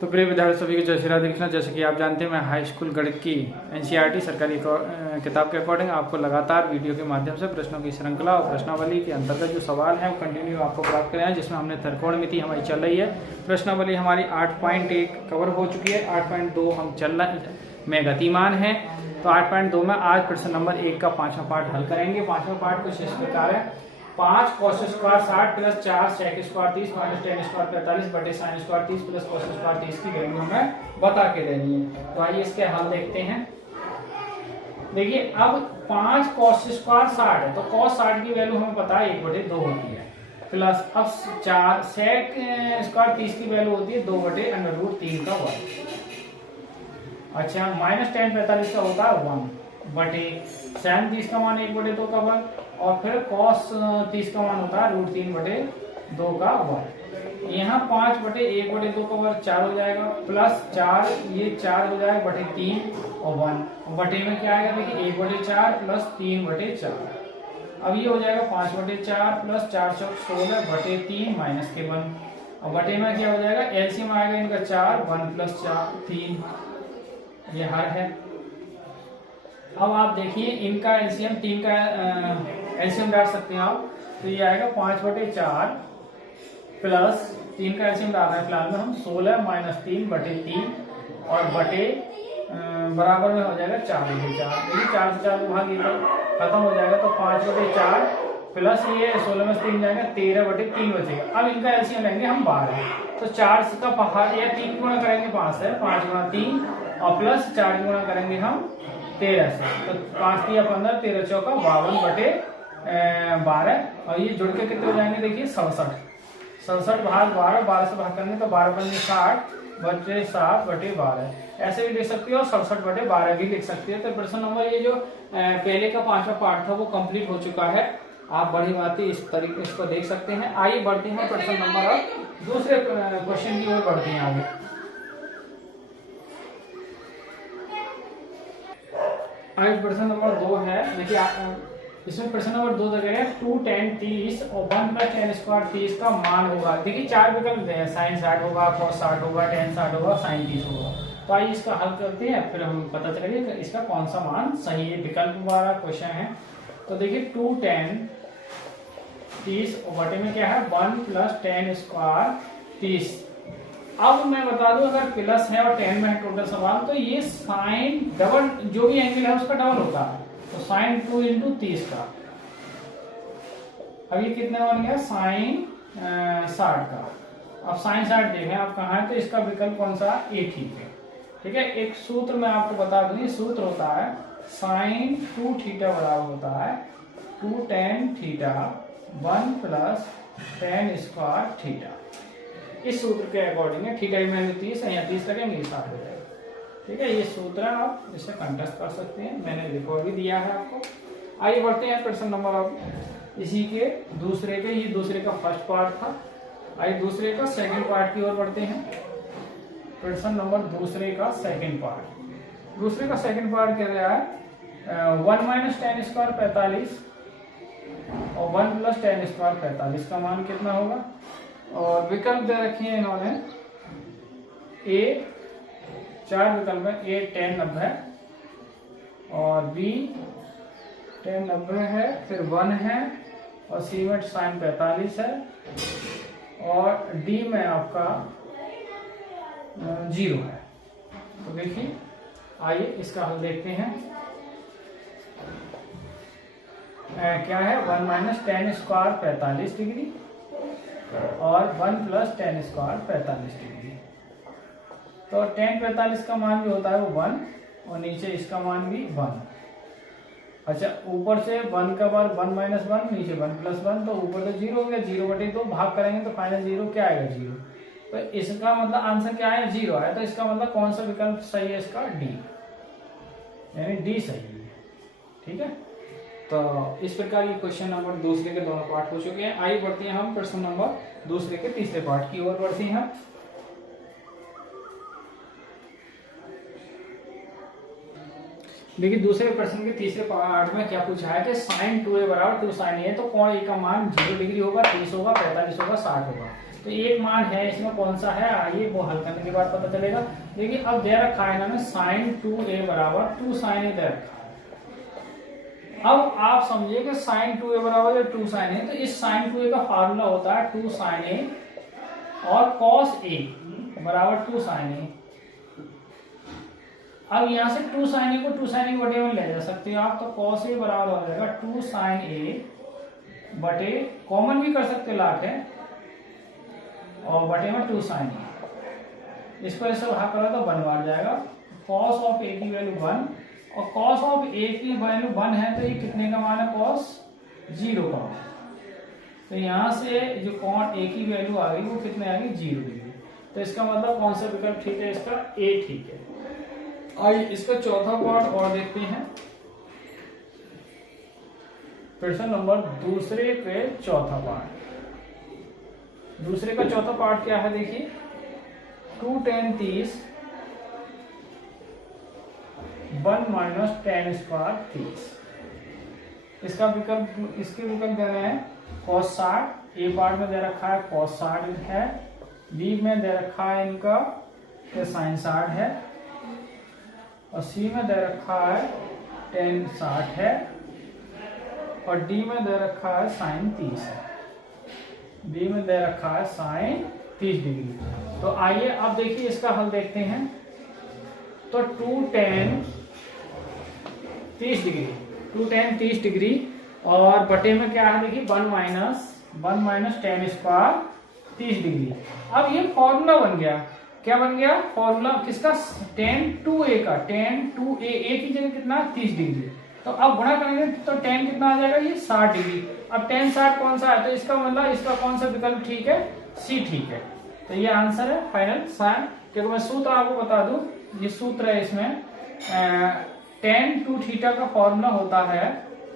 तो प्रिय विद्यार्थी सभी को जय श्री राधे कृष्णा। जैसे कि आप जानते हैं मैं हाई स्कूल गणित की एनसीईआरटी सरकारी किताब के अकॉर्डिंग आपको लगातार वीडियो के माध्यम से प्रश्नों की श्रृंखला और प्रश्नावली के अंतर्गत जो सवाल है वो कंटिन्यू आपको प्राप्त कराए हैं, जिसमें हमने त्रिकोणमिति हमारी चल रही है। प्रश्नावली हमारी 8.1 कवर हो चुकी है। 8.2 हम चल रहे में गतिमान है। तो 8.2 में आज प्रश्न नंबर 1 का 5वां पार्ट हल करेंगे। 5वां पार्ट कुछ इस प्रकार है। 5 cos square 60 plus 4 sec square 30 minus ten square 45 बटे sine square 30 plus cos square 30 की वैल्यू हमें बता के देनी है। तो आइए इसके हल देखते हैं। देखिए अब 5 cos स्क्वायर 60 है तो cos 60 की वैल्यू हमें पता है 1/2 होती है। प्लस अब 4 sec स्क्वायर 30 की वैल्यू होती है 2/√3 का वर्ग। अच्छा माइनस टेन 45 का होता है 1 बटे साइन 30 का मान 1/2 का वर्ग और फिर cos 30 का मान होता है √3/2 का वर्ग। यहाँ 5/1/2 का वर्ग 4 हो जाएगा प्लस 4 ये 4 हो जाएगा बटे 3 और 1 बटे में क्या आएगा देखिए 1/4 प्लस 3/4। अब ये हो जाएगा 5/4 प्लस 4 चौक 16 बटे 3 माइनस के 1 और बटे में क्या हो जाएगा एलसीएम आएगा इनका 4 1 प्लस 4 3 ये हर है। अब आप देखिए इनका एलसीएम 3 का एलसीएम डाल सकते हैं आप। तो ये आएगा 5/4 प्लस 3 का एलसीएम डालना है फिलहाल में हम 16 माइनस 3/3 और बटे बराबर में हो जाएगा 4/4। देखिए 4 से 4 भाग ये खत्म हो जाएगा तो 5/4 प्लस ये 16 में 3 जाएगा 13/3 बचेगा। अब इनका एलसीएम लेंगे हम 12 तो 4 का पहाड़ या 3 गुणा करेंगे 5 से 5 गुणा 3 और प्लस 4 गुणा करेंगे हम 13 से तो 5 3 15 13 चौका 52/12 और ये जुड़ के कितने हो जाएंगे देखिए 67 भाग 12 से भाग करेंगे तो 12×5 = 60 बटे 7/12 ऐसे भी लिख सकती हो और 67/12 भी लिख सकती है। तो प्रश्न नंबर ये जो पहले का 5वां पार्ट था वो कंप्लीट हो चुका है। आप बड़ी बातें इस तरीके इसको देख सकते हैं। आइए बढ़ते हैं प्रश्न नंबर अब दूसरे क्वेश्चन की ओर बढ़ते हैं आगे। आज प्रश्न नंबर 2 है। देखिए इसमें प्रश्न नंबर 2 दे रहे हैं 2 tan 30 और 1 + tan स्क्वायर 30 का मान होगा। देखिए 4 विकल्प दे हैं sin 60 होगा cos 60 होगा tan 60 होगा sin 30 होगा। तो आइए इसका हल करते हैं फिर हम पता चलेगा कि इसका कौन सा मान सही है। विकल्प वाला क्वेश्चन है। तो देखिए 2 tan 30 और बटे में क्या है 1 + tan स्क्वायर 30। अब मैं बता दूं अगर प्लस है और tan में है टोटल सवाल तो ये साइन डबल जो भी एंगल है उसका डबल होता है तो साइन 2 × 30 का। अब ये कितना बन गया साइन 60 का। अब साइन 60 देखें आप कहाँ है तो इसका विकल्प कौन सा ए ठीक है। एक सूत्र मैं आपको बता दूं सूत्र होता है साइन 2θ बराबर होता है 2 tan θ 1 + tan स्क्वायर θ। इस सूत्र के अकॉर्डिंग है। थीटा की वैल्यू 30 है, यहाँ 30 लगेंगे 60 हो जाएगा। ठीक है ये सूत्र आप इसे कंटेस्ट कर सकते हैं, मैंने रिकॉर्ड भी दिया है आपको। आइए बढ़ते हैं प्रश्न नंबर अब इसी के दूसरे के ये दूसरे का फर्स्ट पार्ट था। आइए दूसरे का सेकंड पार्ट की ओर बढ़ते हैं। प्रश्न नंबर दूसरे का सेकंड पार्ट। दूसरे का सेकंड पार्ट कह रहा है 1 - tan स्क्वायर 45 और 1 + tan स्क्वायर 45 का मान कितना होगा। और विकल्प दे रखे हैं इन्होंने ए 4 विकल्प है ए tan 90 और बी tan 90 है फिर 1 है और सी में sin 45 है और डी में आपका 0 है। तो देखिए आइए इसका हल देखते हैं। क्या है 1 - tan स्क्वायर 45 डिग्री और 1 + tan स्क्वायर 45 डिग्री। तो tan 45 का मान जो होता है वो 1 और नीचे इसका मान भी 1। अच्छा ऊपर से 1 का वर्ग 1 - 1 नीचे 1 + 1 तो ऊपर तो 0 हो गया 0/2 भाग करेंगे तो फाइनल 0 क्या आएगा 0। तो इसका मतलब आंसर क्या है 0 आया। तो इसका मतलब कौन सा विकल्प सही है इसका डी यानी डी सही है। ठीक है तो इस प्रकार ये क्वेश्चन नंबर दूसरे के दोनों पार्ट हो चुके हैं। आइए बढ़ते हैं हम प्रश्न नंबर दूसरे के तीसरे पार्ट की ओर बढ़ते हैं। देखिए दूसरे प्रश्न के तीसरे पार्ट में क्या पूछा है कि sin 2a = 2 sin a तो कोण ए का मान 0 डिग्री होगा 30 होगा 45 होगा 60 होगा। तो एक मान है इसमें कौन सा है, आइए वो हल करने के बाद पता चलेगा। देखिए अब दे रखा है इन्होंने sin 2a बराबर 2 sin a दे रखा है। अब आप समझिए कि sin 2a बराबर 2 sin a, तो इस sin 2a का फार्मूला होता है 2 sin a और cos a बराबर 2 sin a। अब यहाँ से 2 sin a को 2 sin a के बटे में ले जा सकते हो आप, तो cos a बराबर हो जाएगा 2 sin a बटे, कॉमन भी कर सकते हो लाके, और बटे में 2 sin a। इसको ऐसे भाग करो तो 1 बार जाएगा। cos ऑफ a की वैल्यू 1 और cos ऑफ a की वैल्यू 1 है, तो ये कितने का मान है, cos 0 का मान। तो यहाँ से जो कॉन a की वैल्यू आ गई वो कितने आ गई, 0 डिग्री। तो इसका मतलब कौन सा विकल्प ठीक है, इसका a ठीक है। आइए इसका चौथा पार्ट और देखते हैं। प्रश्न नंबर दूसरे के चौथा पार्ट। दूसरे का चौथा पार्ट क्या है, देखिए 2 tan 30 1 माइनस tan स्क्वायर 30। इसका विकल्प, इसके विकल्प दे रहे हैं cos 60। ए पार्ट में दे रखा है cos 60 है, बी में दे रखा है इनका sin 60 है, और सी में दे रखा है tan 60 है, और डी में दे रखा है sin 30 है। डी में दे रखा है sin 30 डिग्री। तो आइए अब देखिए इसका हल देखते हैं। तो 2 tan 30 डिग्री, 2 tan 30 डिग्री और बटे में क्या है, देखिए 1 माइनस tan स्क्वायर 30 डिग्री। अब ये फॉर्मूला बन गया, क्या बन गया फॉर्मूला किसका, tan 2a का, tan 2a, a की जगह कितना 30 डिग्री, तो अब गुणा करेंगे तो tan कितना आ जाएगा, ये 60 डिग्री। अब tan 60 कौन सा है, तो इसका मतलब इसका कौन सा विकल्प ठीक है, सी ठीक है। तो ये आंसर है फाइनल साइन। क्योंकि मैं सूत्र आपको बता दूं, ये सूत्र है इसमें tan 2 थीटा का फॉर्मूला होता है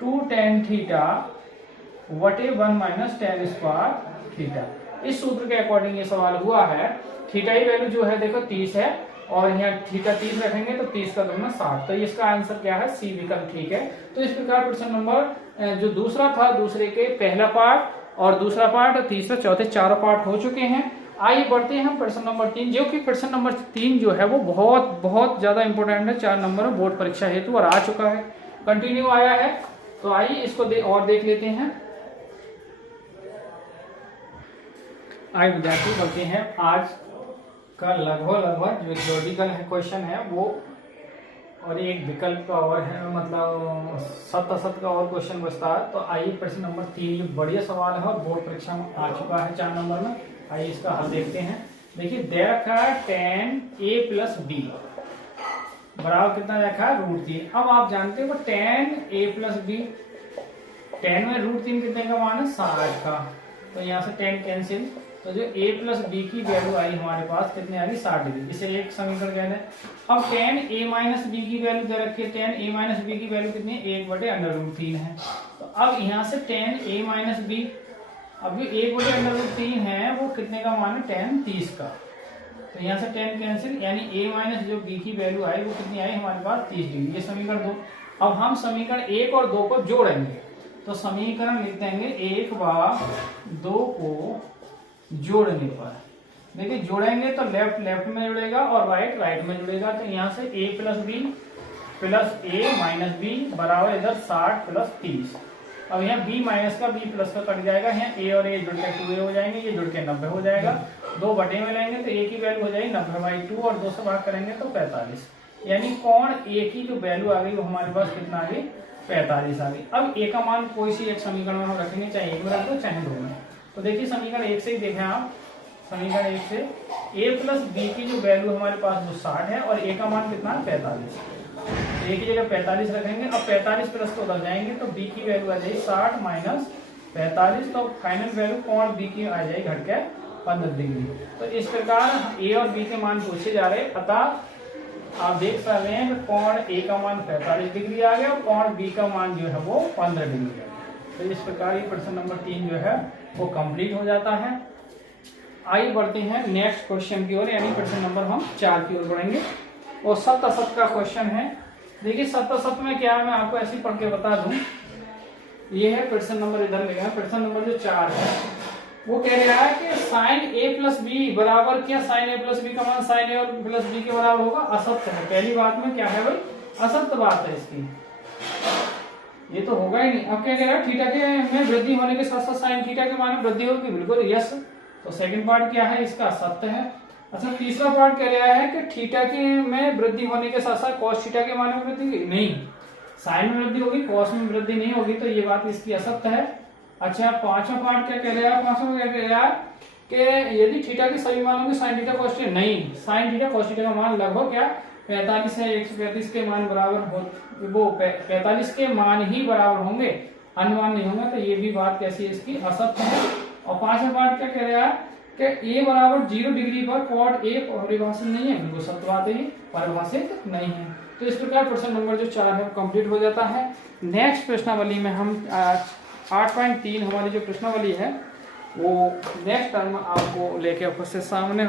2 tan थीटा बटे 1 माइनस tan स्क्वायर थीटा। इस सूत्र के अकॉर्डिंग ये सवाल हुआ है। थीटा की वैल्यू जो है देखो 30 है, और यहाँ थीटा 30 रखेंगे तो 30 का दुगना 60। तो इसका आंसर क्या है, सी विकल्प ठीक है। तो इस प्रकार प्रश्न नंबर जो दूसरा था, दूसरे के पहला पार्ट और दूसरा पार्ट और तीसरा चौथे चारों पार्ट हो चुके हैं। आइए बढ़ते हैं प्रश्न नंबर 3, जो कि प्रश्न नंबर 3 जो है वो बहुत बहुत ज्यादा इंपॉर्टेंट है, 4 नंबर बोर्ड परीक्षा हेतु और आ चुका है, कंटिन्यू आया है। तो आइए इसको और देख लेते हैं। आइए विद्यार्थी बढ़ते हैं आज का लगभग जो थ्योरेटिकल है क्वेश्चन है वो, और एक विकल्प का और है, मतलब सत असत का और क्वेश्चन बचता है। तो आइए प्रश्न नंबर 3 जो बढ़िया सवाल है और बोर्ड परीक्षा में आ चुका है 4 नंबर में। आइए इसका हल देखते हैं। देखिए दे रखा है tan a प्लस b बराबर कितना रखा है, √3। अब आप जानते हो tan a plus b, tan में √3 कितने का मान है, 60 का। तो यहाँ से tan कैंसिल, तो जो a प्लस बी की वैल्यू आई हमारे पास कितने आ रही, 60 डिग्री। इसे एक समीकरण कहते हैं। अब tan a माइनस बी की वैल्यू दे रखी है, tan a माइनस बी की वैल्यू कितनी है, 1 बटे √3 है। तो अब यहाँ से tan a माइनस बी, अब ये 1 बटे √3 है वो कितने का मान है, tan 30 का। तो यहाँ से tan कैंसिल, यानी a माइनस जो b की वैल्यू आई वो कितनी आई हमारे पास, 30 डिग्री। ये समीकरण 2। अब हम समीकरण 1 और 2 को जोड़ेंगे, तो समीकरण लिख देंगे 1 व 2 को जोड़ने पर। देखिए जोड़ेंगे तो लेफ्ट लेफ्ट में जुड़ेगा और राइट राइट में जुड़ेगा। तो यहाँ से a plus B plus a minus B बराबर इधर 60 प्लस 30। अब यहाँ b माइनस का b प्लस का कट जाएगा, यहाँ a और a जुड़ के 2a हो जाएंगे, ये जुड़ के 90 हो जाएगा। 2 बटे में लेंगे तो a की वैल्यू हो जाएगी 90/2 और 2 से भाग करेंगे तो 45। यानी कोण a की जो वैल्यू आ गई वो हमारे पास कितना आ गई, 45 आ गई। अब a का मान कोई सी एक समीकरण में हम रखेंगे, चाहे 1 में रख दो चाहे 2 में। तो देखिए समीकरण 1 से ही देखें आप, समीकरण 1 से a प्लस बी की जो वैल्यू हमारे पास वो 60 है और a का मान कितना है, 45। तो a की जगह 45 रखेंगे। अब 45 प्लस को उधर जाएंगे तो b की वैल्यू आ जाएगी 60 माइनस 45। तो फाइनल वैल्यू कोण b की आ जाएगी घट के 15 डिग्री। तो इस प्रकार a और b के मान पूछे जा रहे हैं। अतः आप देख सकते हैं कि कोण a का मान 45 डिग्री आ गया और कोण b का मान जो है वो 15 डिग्री आ गया। तो इस प्रकार ये प्रश्न नंबर 3 जो है वो कंप्लीट हो जाता है। आइए बढ़ते हैं नेक्स्ट क्वेश्चन की ओर, यानी प्रश्न नंबर हम 4 की ओर बढ़ेंगे। और सत असत का क्वेश्चन है। देखिए सत असत में क्या है, मैं आपको ऐसे पढ़ के बता दूं। ये है प्रश्न नंबर, इधर लिखा है प्रश्न नंबर जो 4 है वो कह रहा है कि साइन ए प्लस बी बराबर क्या, साइन ए प्लस बी का मान साइन ए और प्लस बी के बराबर होगा, असत्य है। पहली बात में क्या है भाई, असत्य बात है इसकी, ये तो होगा ही नहीं। अब क्या कह रहा है, थीटा के में वृद्धि होने के साथ साथ साइन थीटा के मान में वृद्धि होगी, बिल्कुल यस। तो सेकंड पार्ट क्या है इसका, सत्य है। अच्छा तीसरा पार्ट कह रहा है कि थीटा के में वृद्धि होने के साथ साथ कॉस थीटा के मान में वृद्धि नहीं, साइन में वृद्धि होगी कॉस में वृद्धि नहीं होगी, तो ये बात इसकी असत्य है। अच्छा पांचवा पार्ट क्या कह रहा है, पांचवा क्या कह रहा है कि यदि थीटा के सभी मानों के साइन थीटा कॉस थीटा, नहीं, साइन थीटा कॉस थीटा का मान लगभग क्या 45 है, 135 के मान बराबर हो, वो 45 के मान ही बराबर होंगे, अनुमान नहीं होंगे, तो ये भी बात कैसी है इसकी, असत्य है। और पांचवा पार्ट क्या कह रहा है कि ए बराबर 0 डिग्री पर कॉट ए परिभाषित नहीं है, बिल्कुल सत्य बात है, परिभाषित नहीं है। तो इस प्रकार प्रश्न नंबर जो 4 है कंप्लीट हो जाता है। नेक्स्ट प्रश्नावली में हम 8.3 हमारी जो प्रश्नावली है वो नेक्स्ट टर्म आपको लेके उपस्थित सामने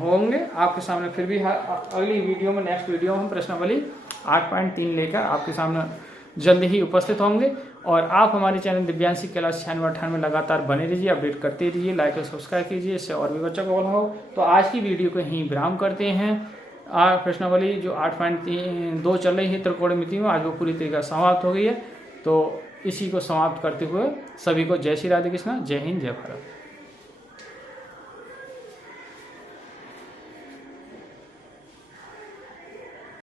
होंगे आपके सामने, फिर भी अगली वीडियो में, नेक्स्ट वीडियो में हम प्रश्नावली 8.3 लेकर आपके सामने जल्दी ही उपस्थित होंगे। और आप हमारे चैनल दिव्यांशी क्लास 96-98 में लगातार बने रहिए, अपडेट करते रहिए, लाइक और सब्सक्राइब कीजिए, इससे और भी बच्चों को हो। तो आज की वीडियो को यहीं विराम करते हैं। प्रश्नावली जो 8.2 चल रही है त्रिकोणमिति में, आज वो पूरी तरीके से समाप्त हो गई है। तो इसी को समाप्त करते हुए सभी को जय श्री राधे कृष्णा, जय हिंद, जय भारत।